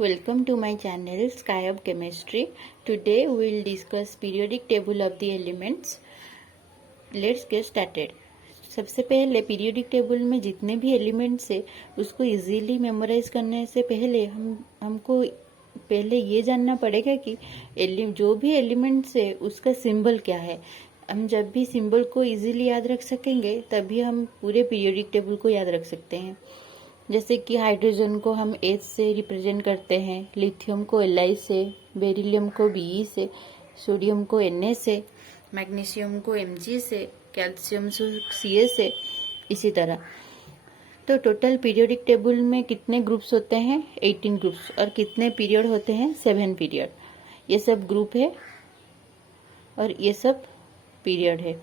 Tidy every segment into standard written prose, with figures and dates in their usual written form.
Welcome to my channel Sky of Chemistry. Today we will discuss periodic table of the elements. Let's get started. सबसे पहले periodic table में जितने भी elements है उसको easily memorise करने से पहले हमको पहले ये जानना पड़ेगा कि जो भी एलिमेंट्स है उसका सिंबल क्या है। हम जब भी सिंबल को इजीली याद रख सकेंगे तभी हम पूरे पीरियोडिक टेबल को याद रख सकते हैं। जैसे कि हाइड्रोजन को हम H से रिप्रेजेंट करते हैं, लिथियम को Li से, बेरिलियम को Be से, सोडियम को Na से, मैग्नीशियम को Mg से, कैल्शियम को Ca से, इसी तरह। तो टोटल पीरियोडिक टेबल में कितने ग्रुप्स होते हैं? 18 ग्रुप्स। और कितने पीरियड होते हैं? 7 पीरियड। ये सब ग्रुप है और ये सब पीरियड है।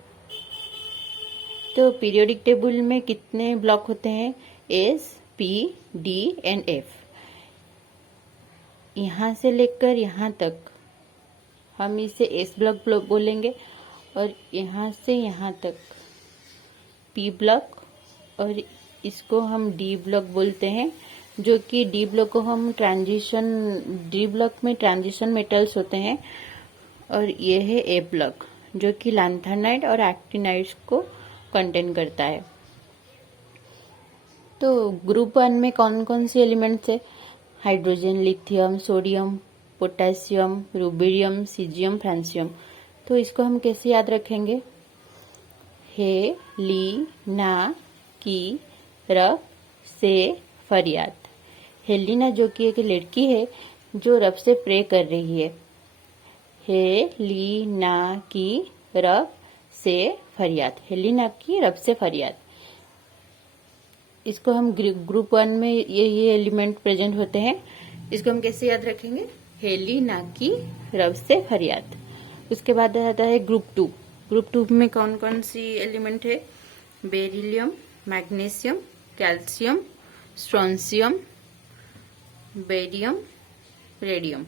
तो पीरियोडिक टेबल में कितने ब्लॉक होते हैं? S, P, D and F। यहाँ से लेकर यहाँ तक हम इसे S ब्लॉक बोलेंगे और यहाँ से यहाँ तक P ब्लॉक, और इसको हम D ब्लॉक बोलते हैं, जो कि D ब्लॉक को हम D ब्लॉक में ट्रांजिशन मेटल्स होते हैं। और ये है A ब्लॉक जो कि लैंथेनाइड और एक्टिनाइड्स को कंटेन करता है। तो ग्रुप 1 में कौन कौन से एलिमेंट्स है? Hydrogen, lithium, sodium, potassium, rubidium, caesium, francium. तो इसको हम कैसे याद रखेंगे? हे, ली, ना, की, रब, से, फरियाद। हेलिना जो कि एक लड़की है जो रब से प्रे कर रही है। हे, ली, ना, की, रब, से, फरियाद। हेलिना की रब से फरियाद। इसको हम ग्रुप 1 में ये एलिमेंट प्रेजेंट होते हैं। इसको हम कैसे याद रखेंगे? हेली ना की रब से फरियाद। उसके बाद आता है ग्रुप 2। ग्रुप 2 में कौन कौन सी एलिमेंट है? Beryllium, magnesium, calcium, strontium, barium, radium.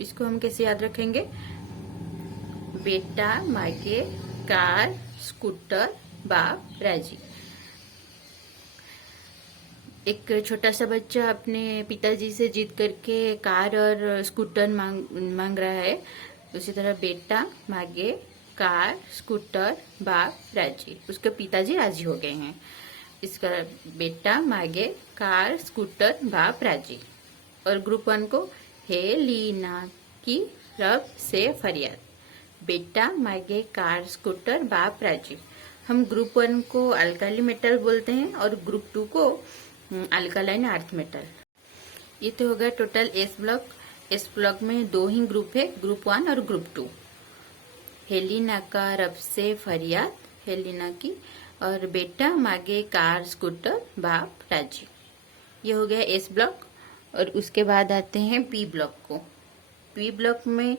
इसको हम कैसे याद रखेंगे? बेटा, मागे, कार, स्कूटर, बाप, राजी। एक छोटा सा बच्चा अपने पिताजी से जिद करके कार और स्कूटर मांग रहा है। उसी तरह बेटा मांगे कार, स्कूटर, बाप राजी। उसके पिताजी राजी हो गए हैं। इसका बेटा मांगे कार, स्कूटर, बाप राजी। और ग्रुप 1 को हे, ली, ना, की, रब, से, फरियाद। बेटा मांगे कार, स्कूटर, बाप राजी। हम ग्रुप 1 को अल्काली मेटल बोलते हैं और ग्रुप 2 को अल्कालाइन अर्थ मेटल। ये तो होगा total S block. S block में 2 ही ग्रुप है, ग्रुप 1 और ग्रुप 2। हेलिना का रब से फरियाद, हेलिना की, और बेटा मांगे कार, स्कूटर, बाप राजी। ये हो गया एस ब्लॉक। और उसके बाद आते हैं पी ब्लॉक को। पी ब्लॉक में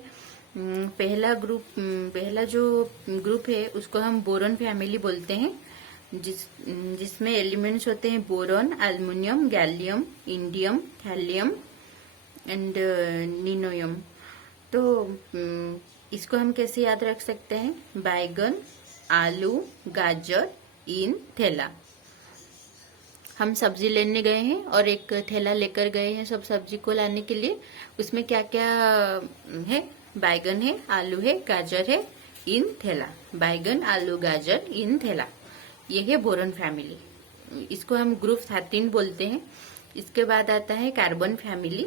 पहला जो ग्रुप है उसको हम बोरॉन फैमिली बोलते हैं, जिसमें एलिमेंट्स होते हैं boron, aluminium, gallium, indium, thallium and nihonium. तो इसको हम कैसे याद रख सकते हैं? बैगन, आलू, गाजर, इन, थैला। हम सब्जी लेने गए हैं और एक थैला लेकर गए हैं सब सब्जी को लाने के लिए। उसमें क्या क्या है? बैगन है, आलू है, गाजर है, इन, थैला। बैगन, आलू, गाजर, इन, थैला। ये है बोरॉन फैमिली। इसको हम ग्रुप 13 बोलते हैं। इसके बाद आता है कार्बन फैमिली।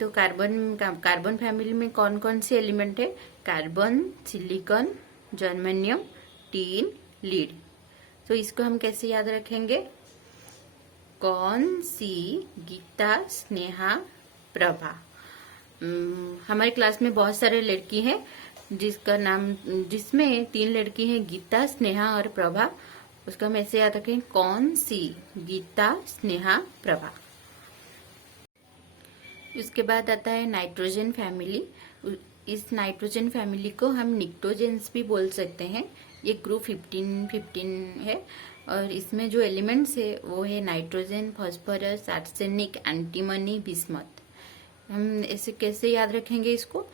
तो कार्बन फैमिली में कौन कौन से एलिमेंट है? Carbon, silicon, germanium, tin, lead. तो इसको हम कैसे याद रखेंगे? कौन सी, गीता, स्नेहा, प्रभा। हमारे क्लास में बहुत सारे लड़की हैं जिसमें 3 लड़की हैं, गीता, स्नेहा और प्रभा। उसका हम ऐसे याद रखें, कौन सी, गीता, स्नेहा, प्रभा। उसके बाद आता है नाइट्रोजन फैमिली। इस नाइट्रोजन फैमिली को हम निक्टोजेंस भी बोल सकते हैं। ये ग्रुप 15 है और इसमें जो एलिमेंट्स है वो है nitrogen, phosphorus, arsenic, antimony, bismuth. हम ऐसे कैसे याद रखेंगे इसको?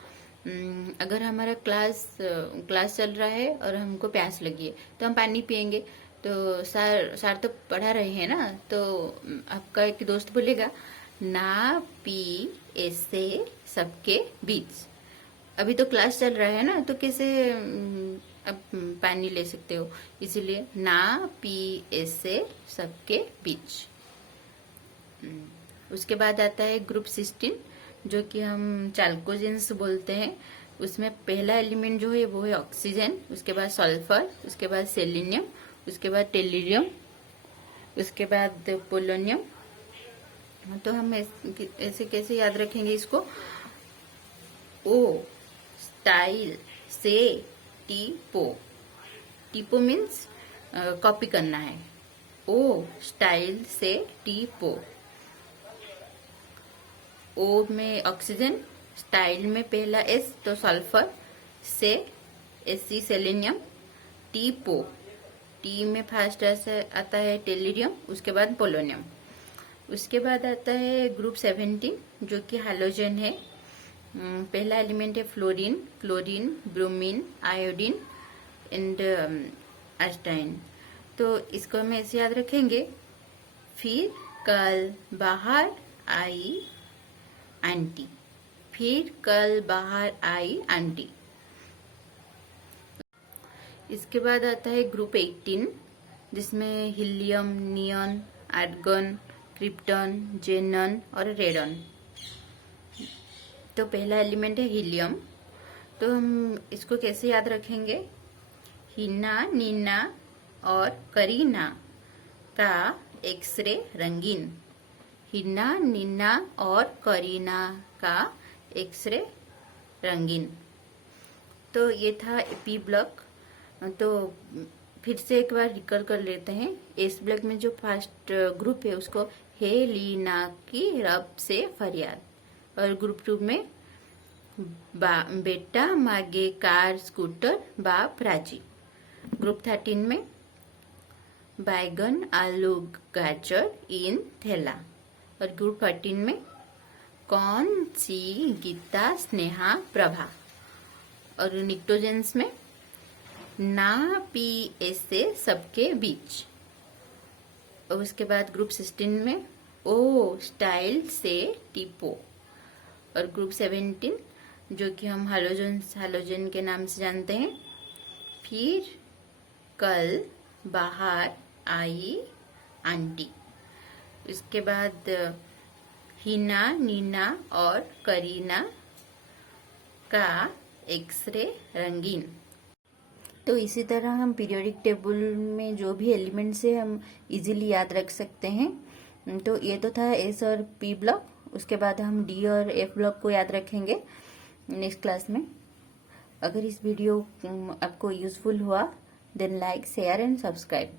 अगर हमारा क्लास चल रहा है और हमको प्यास लगी है तो हम पानी पियेंगे। तो सर तो पढ़ा रहे हैं ना, तो आपका एक दोस्त बोलेगा ना पी ऐसे सबके बीच। अभी तो क्लास चल रहा है ना, तो कैसे अब पानी ले सकते हो, इसीलिए ना पी ऐसे सबके बीच। उसके बाद आता है ग्रुप 16, जो कि हम चाल्कोजेंस बोलते हैं। उसमें पहला एलिमेंट जो है वो है ऑक्सीजन, उसके बाद सल्फर, उसके बाद सेलेनियम, उसके बाद टेल्यूरियम, उसके बाद पोलोनियम। तो हम ऐसे कैसे याद रखेंगे इसको? ओ स्टाइल से टीपो, टीपो मीन्स कॉपी करना है। ओ स्टाइल से टीपो। ओ में ऑक्सीजन, स्टाइल में पहला एस तो सल्फर, से एस सेलेनियम, टीपो, टी में फर्स्ट आता है टेल्यूरियम, उसके बाद पोलोनियम। उसके बाद आता है ग्रुप 17, जो कि हैलोजन है। पहला एलिमेंट है fluorine, chlorine, bromine, iodine and astatine. तो इसको हम ऐसे याद रखेंगे। फिर कल बाहर आई आंटी, फिर कल बाहर आई आंटी। इसके बाद आता है ग्रुप 18, जिसमें हीलियम, नियॉन, आर्गन, क्रिप्टन, जेनन और रेडन। तो पहला एलिमेंट है हीलियम। तो हम इसको कैसे याद रखेंगे? हिना, नीना और करीना का एक्सरे रंगीन। हिना, नीना और करीना का एक्सरे रंगीन। तो ये था पी ब्लॉक। तो फिर से एक बार रिकॉल कर लेते हैं। एस ब्लॉक में जो फर्स्ट ग्रुप है उसको हेलीना की रब से फरियाद, और ग्रुप 2 में बेटा मागे कार स्कूटर बाप राजी। ग्रुप 13 में बैगन आलू गाजर इन थैला, और ग्रुप 14 में कौन सी गीता स्नेहा प्रभा, और निक्टोजेंस में ना पी ऐसे सबके बीच। और उसके बाद ग्रुप 16 में ओ स्टाइल से टीपो, और ग्रुप 17 जो कि हम हैलोजन के नाम से जानते हैं। फिर कल बाहर आई आंटी। इसके बाद हिना, नीना और करीना का एक्सरे रंगीन। तो इसी तरह हम पीरियोडिक टेबल में जो भी एलिमेंट्स है हम इजीली याद रख सकते हैं। तो ये तो था एस और पी ब्लॉक। उसके बाद हम डी और एफ ब्लॉक को याद रखेंगे नेक्स्ट क्लास में। अगर इस वीडियो आपको यूजफुल हुआ then like, share and subscribe.